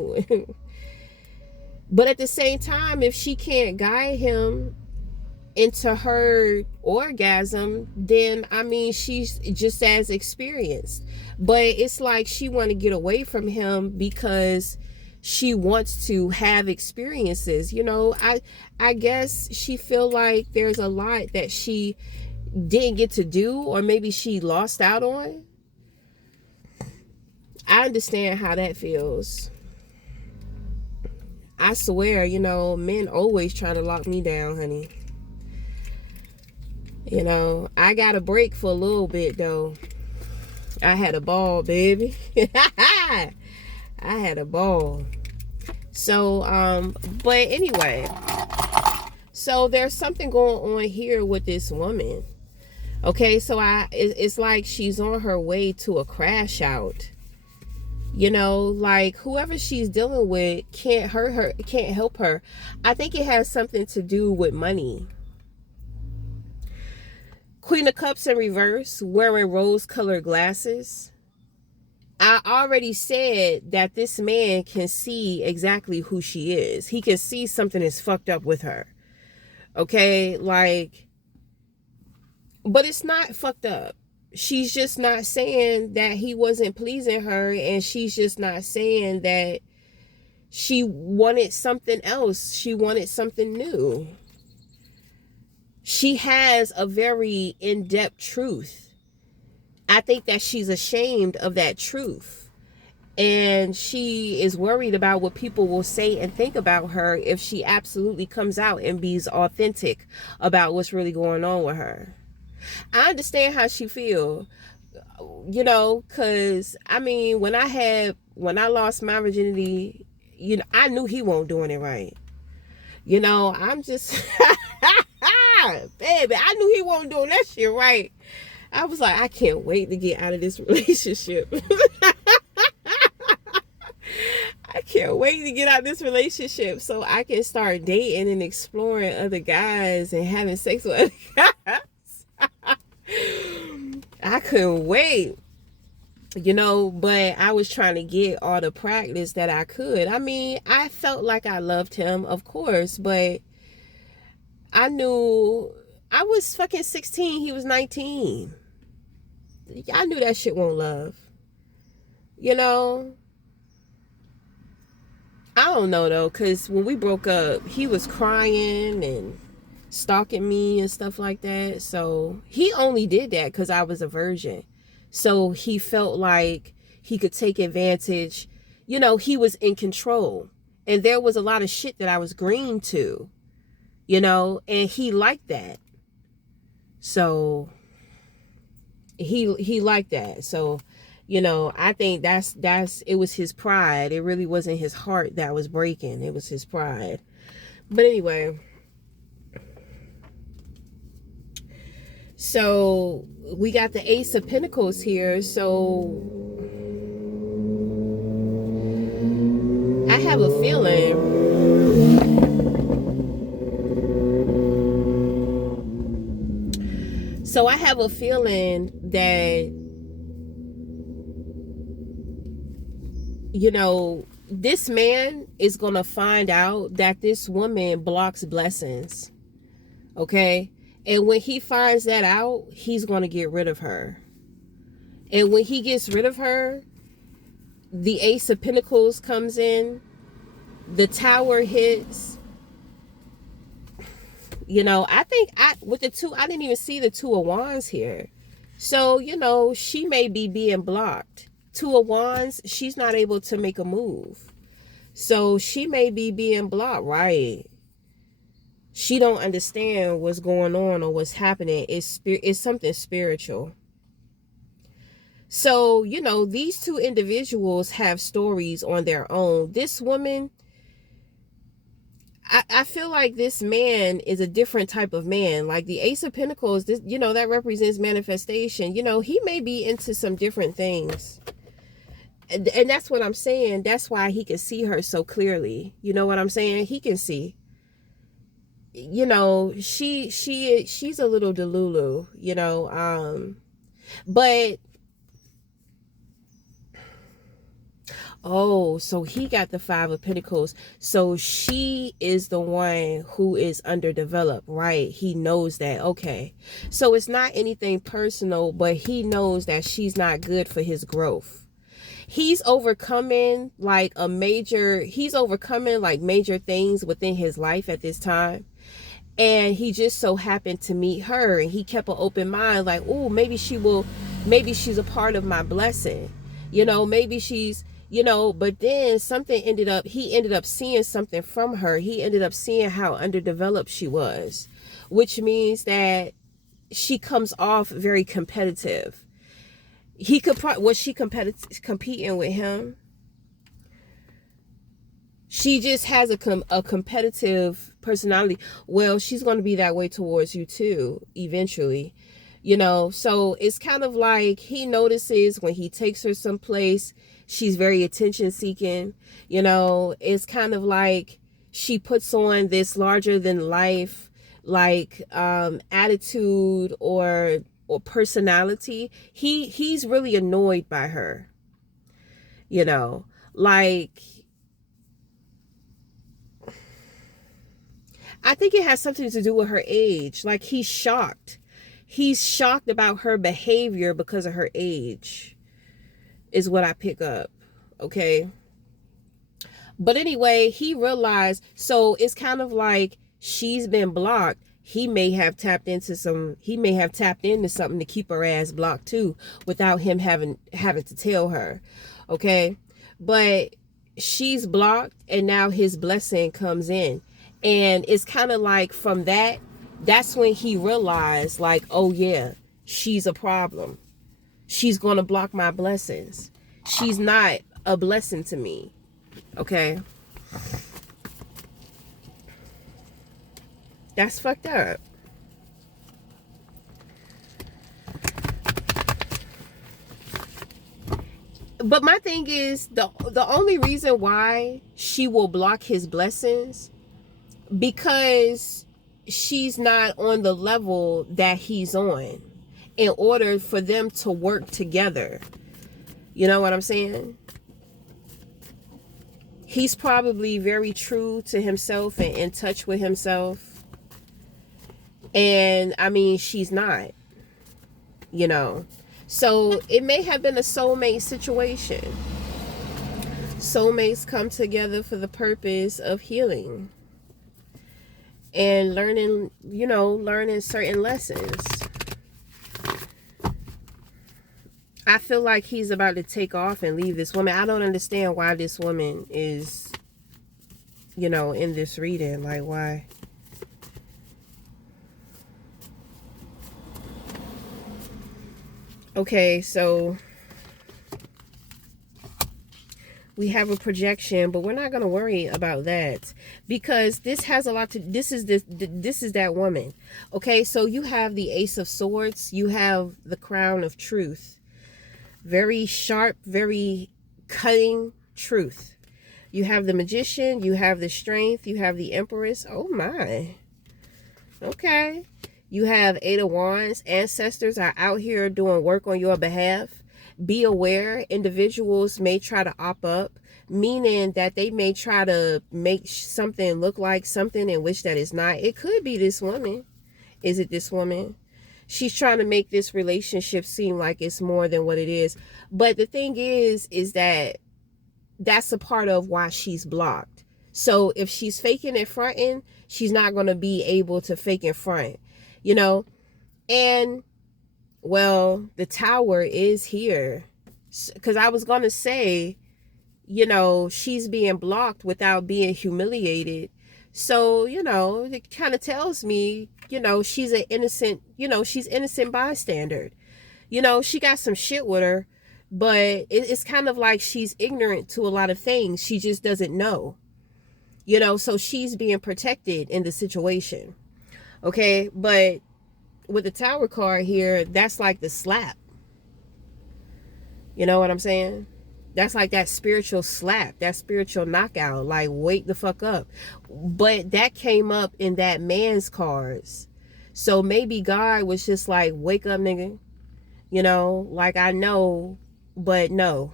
but at the same time, if she can't guide him into her orgasm, then I mean, she's just as experienced. But it's like she want to get away from him because she wants to have experiences. You know, I guess she feel like there's a lot that she didn't get to do, or maybe she lost out on. I understand how that feels. I swear, you know, men always try to lock me down, honey. You know, I got a break for a little bit, though. I had a ball, baby. I had a ball. So, but anyway. So there's something going on here with this woman. Okay, so it's like she's on her way to a crash out. You know, like whoever she's dealing with can't hurt her, can't help her. I think it has something to do with money. Queen of Cups in reverse, wearing rose-colored glasses. I already said that this man can see exactly who she is. He can see something is fucked up with her. Okay, like, but it's not fucked up. She's just not saying that he wasn't pleasing her, and she's just not saying that she wanted something else. She wanted something new. She has a very in-depth truth. I think that she's ashamed of that truth. And she is worried about what people will say and think about her if she absolutely comes out and be authentic about what's really going on with her. I understand how she feel, you know, because, I mean, when I lost my virginity, you know, I knew he wasn't doing it right. You know, I'm just, baby, I knew he wasn't doing that shit right. I was like, I can't wait to get out of this relationship. I can't wait to get out of this relationship so I can start dating and exploring other guys and having sex with other guys. I couldn't wait, you know, but I was trying to get all the practice that I could. I mean, I felt like I loved him, of course, but I knew I was fucking 16. He was 19. I knew that shit won't love. You know? I don't know, though, because when we broke up, he was crying and stalking me and stuff like that. So he only did that because I was a virgin. So he felt like he could take advantage. You know, he was in control. And there was a lot of shit that I was green to, you know, and he liked that. So he liked that. So, you know, I think that's it was his pride. It really wasn't his heart that was breaking. It was his pride. But anyway, so we got the Ace of Pentacles here. So I have a feeling that, you know, this man is going to find out that this woman blocks blessings. Okay? And when he finds that out, he's going to get rid of her. And when he gets rid of her, the Ace of Pentacles comes in, the Tower hits. You know, I think with the two, I didn't even see the Two of Wands here. So, you know, she may be being blocked. Two of Wands, she's not able to make a move. So she may be being blocked, right? She don't understand what's going on or what's happening. It's something spiritual. So, you know, these two individuals have stories on their own. This woman, I feel like this man is a different type of man. Like the Ace of Pentacles, this, you know, that represents manifestation. You know, he may be into some different things. And that's what I'm saying. That's why he can see her so clearly. You know what I'm saying? He can see. You know, she's a little delulu, you know, but oh, so he got the Five of Pentacles. So she is the one who is underdeveloped, right? He knows that. Okay. So it's not anything personal, but he knows that she's not good for his growth. He's overcoming like major things within his life at this time. And he just so happened to meet her, and he kept an open mind, like, oh, maybe she's a part of my blessing. You know, maybe she's, you know, but then he ended up seeing something from her. He ended up seeing how underdeveloped she was, which means that she comes off very competitive. Was she competing with him? She just has a competitive personality. Well, she's going to be that way towards you too, eventually. You know, so it's kind of like he notices when he takes her someplace, she's very attention seeking. You know, it's kind of like she puts on this larger than life, like, attitude or personality. He's really annoyed by her. You know, like, I think it has something to do with her age. Like, he's shocked. He's shocked about her behavior because of her age, is what I pick up. Okay. But anyway, he realized, so it's kind of like she's been blocked. He may have tapped into something to keep her ass blocked too, without him having to tell her. Okay. But she's blocked, and now his blessing comes in. And it's kind of like from that's when he realized, like, oh yeah, she's a problem. She's going to block my blessings. She's not a blessing to me. Okay. That's fucked up. But my thing is, the only reason why she will block his blessings, because she's not on the level that he's on, in order for them to work together. You know what I'm saying? He's probably very true to himself and in touch with himself. And I mean, she's not, you know. So it may have been a soulmate situation. Soulmates come together for the purpose of healing and learning certain lessons. I feel like he's about to take off and leave this woman. I don't understand why this woman is, you know, in this reading. Like, why? Okay, so we have a projection, but we're not going to worry about that, because this has a lot to, this is that woman. Okay, so you have the Ace of Swords, you have the Crown of Truth. Very sharp, very cutting truth. You have the Magician, you have the Strength, you have the Empress. Oh my. Okay. You have Eight of Wands. Ancestors are out here doing work on your behalf. Be aware, individuals may try to op up, meaning that they may try to make something look like something in which that is not. It could be this woman. Is it this woman? She's trying to make this relationship seem like it's more than what it is. But the thing is that that's a part of why she's blocked. So if she's faking and fronting, she's not going to be able to fake and front, you know? And, well, the Tower is here. Because I was going to say, you know, she's being blocked without being humiliated. So, you know, it kind of tells me, you know, she's an innocent, you know, she's innocent bystander. You know, she got some shit with her, but it's kind of like she's ignorant to a lot of things. She just doesn't know, you know, so she's being protected in the situation. Okay, but with the Tower card here, that's like the slap. You know what I'm saying? That's like that spiritual slap, that spiritual knockout, like wake the fuck up. But that came up in that man's cards. So maybe God was just like, wake up, nigga. You know, like I know, but no,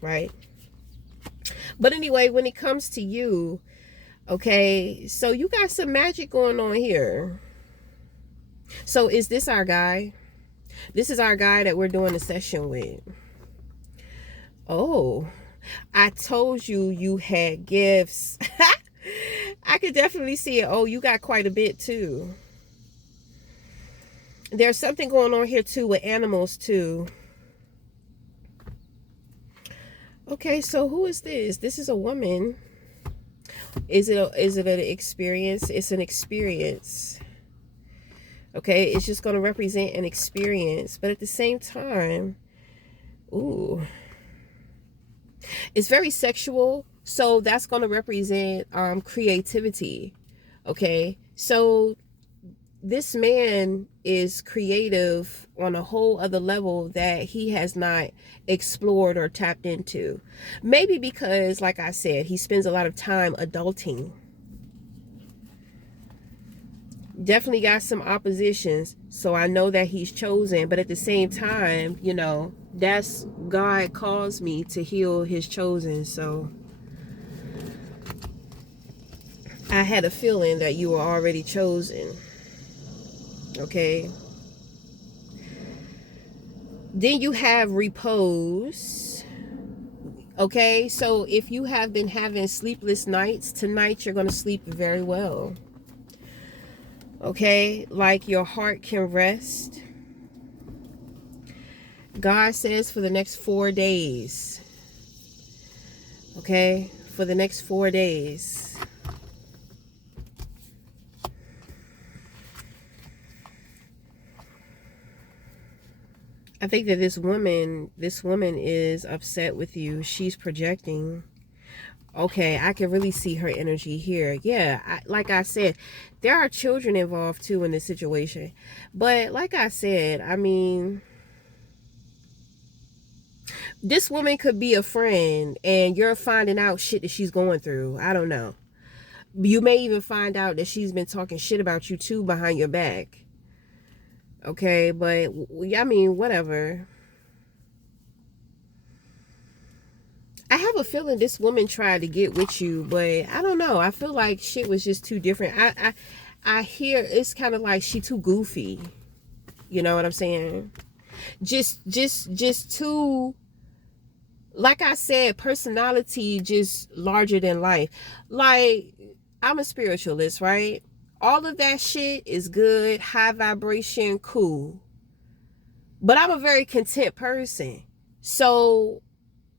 right? But anyway, when it comes to you, okay, so you got some magic going on here. So is this our guy? This is our guy that we're doing a session with. Oh, I told you you had gifts. I could definitely see it. Oh, you got quite a bit too. There's something going on here too with animals too. Okay, so who is this? This is a woman. Is it an experience? It's an experience. Okay, it's just going to represent an experience, but at the same time, ooh, it's very sexual, so that's going to represent creativity. Okay, so this man is creative on a whole other level that he has not explored or tapped into. Maybe because, like I said, he spends a lot of time adulting. Definitely got some oppositions, so I know that he's chosen, but at the same time, you know, that's God calls me to heal his chosen. So I had a feeling that you were already chosen. Okay, then you have repose. Okay, so if you have been having sleepless nights, tonight you're going to sleep very well. Okay, like your heart can rest. God says for the next 4 days. Okay, for the next 4 days. I think that this woman is upset with you. She's projecting. Okay, I can really see her energy here. Yeah, like I said, there are children involved too in this situation. But like I said, I mean, this woman could be a friend and you're finding out shit that she's going through. I don't know. You may even find out that she's been talking shit about you too behind your back. Okay, but I mean, whatever. I have a feeling this woman tried to get with you, but I don't know. I feel like shit was just too different. I hear it's kind of like she too goofy. You know what I'm saying? Just too, like I said, personality just larger than life. Like, I'm a spiritualist, right? All of that shit is good, high vibration, cool. But I'm a very content person. So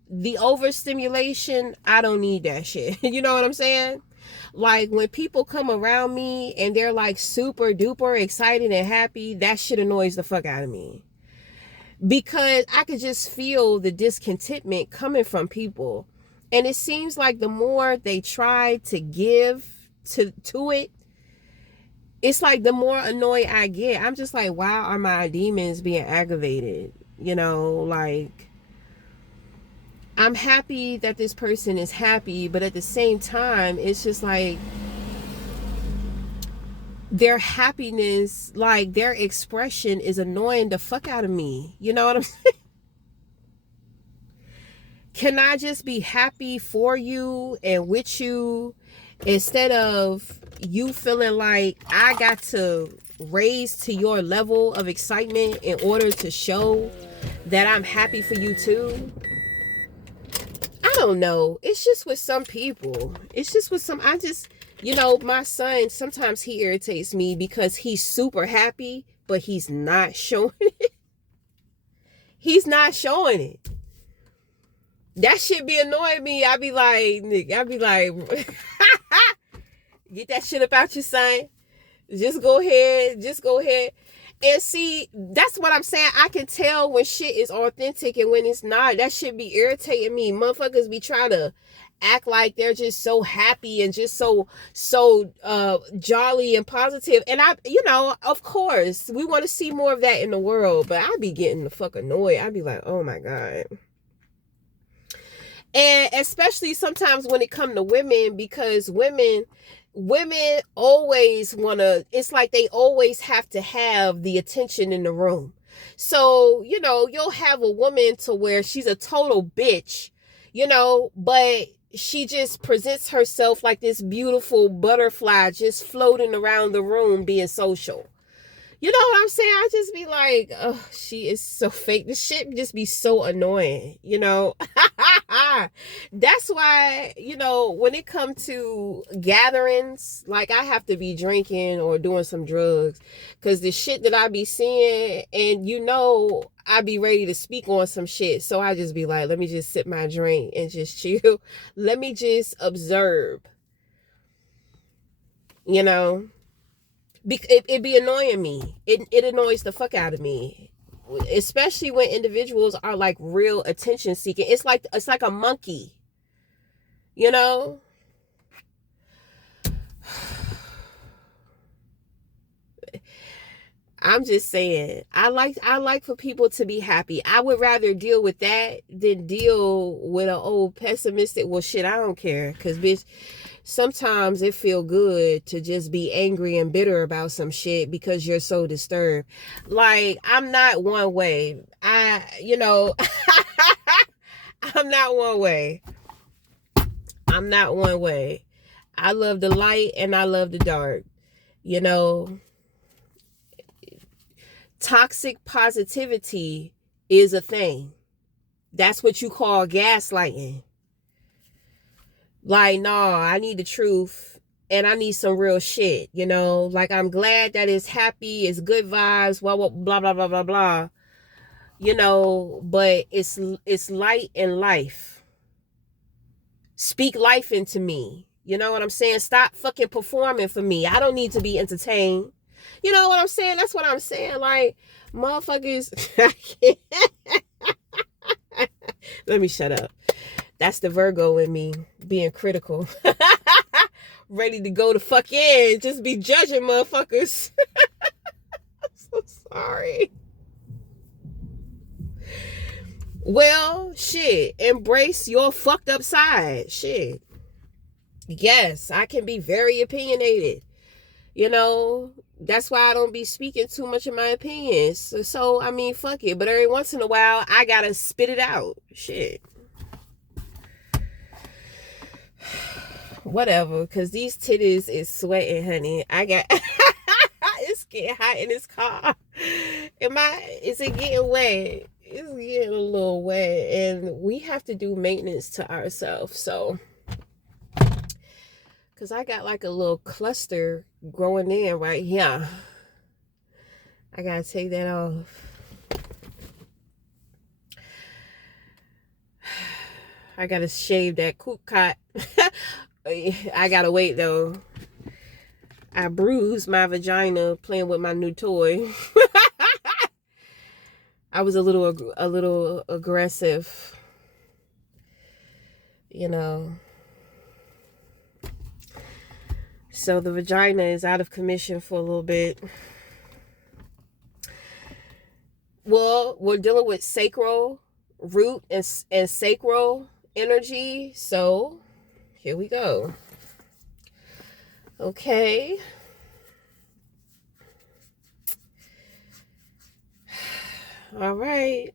the overstimulation, I don't need that shit. You know what I'm saying? Like when people come around me and they're like super duper excited and happy, that shit annoys the fuck out of me. Because I could just feel the discontentment coming from people. And it seems like the more they try to give to it, it's like the more annoyed I get. I'm just like, why are my demons being aggravated? You know, like, I'm happy that this person is happy, but at the same time, it's just like their happiness, like their expression is annoying the fuck out of me. You know what I'm saying? Can I just be happy for you and with you instead of you feeling like I got to raised to your level of excitement in order to show that I'm happy for you too. I don't know. It's just with some people. It's just with some, my son, sometimes he irritates me because he's super happy, but he's not showing it. He's not showing it. That shit be annoying me. I be like, get that shit about your son. Just go ahead. And see, that's what I'm saying. I can tell when shit is authentic and when it's not. That shit be irritating me. Motherfuckers be trying to act like they're just so happy and just so jolly and positive. And of course, we want to see more of that in the world. But I be getting the fuck annoyed. I be like, oh my God. And especially sometimes when it comes to women, because women always want to, it's like they always have to have the attention in the room. So, you'll have a woman to where she's a total bitch, but she just presents herself like this beautiful butterfly just floating around the room being social. You know what I'm saying? I just be like, oh, she is so fake. This shit just be so annoying, That's why, when it comes to gatherings, like I have to be drinking or doing some drugs because the shit that I be seeing and, I be ready to speak on some shit. So I just be like, let me just sip my drink and just chill. Let me just observe, It be annoying me. It annoys the fuck out of me, especially when individuals are like real attention seeking. It's like a monkey, I'm just saying. I like for people to be happy. I would rather deal with that than deal with an old pessimistic. Well, shit, I don't care, cause bitch. Sometimes it feel good to just be angry and bitter about some shit because you're so disturbed. Like, I'm not one way. I'm not one way. I'm not one way. I love the light and I love the dark. Toxic positivity is a thing. That's what you call gaslighting. Like, nah, I need the truth and I need some real shit, like I'm glad that it's happy, it's good vibes, blah, blah, blah, blah, blah, blah, blah, but it's light and life. Speak life into me. You know what I'm saying? Stop fucking performing for me. I don't need to be entertained. You know what I'm saying? That's what I'm saying. Like, motherfuckers. Let me shut up. That's the Virgo in me, being critical. Ready to go the fuck in. Just be judging motherfuckers. I'm so sorry. Well, shit. Embrace your fucked up side. Shit. Yes, I can be very opinionated. That's why I don't be speaking too much of my opinions. So, I mean, fuck it. But every once in a while, I gotta spit it out. Shit. Whatever, because these titties is sweating, honey. It's getting hot in this car. Is it getting wet? It's getting a little wet, and we have to do maintenance to ourselves. So, because I got like a little cluster growing in right here. I gotta take that off. I gotta shave that coot cot. I gotta wait though. I bruised my vagina playing with my new toy. I was a little aggressive, So the vagina is out of commission for a little bit. Well, we're dealing with sacral, root, and sacral energy. So here we go. Okay. All right.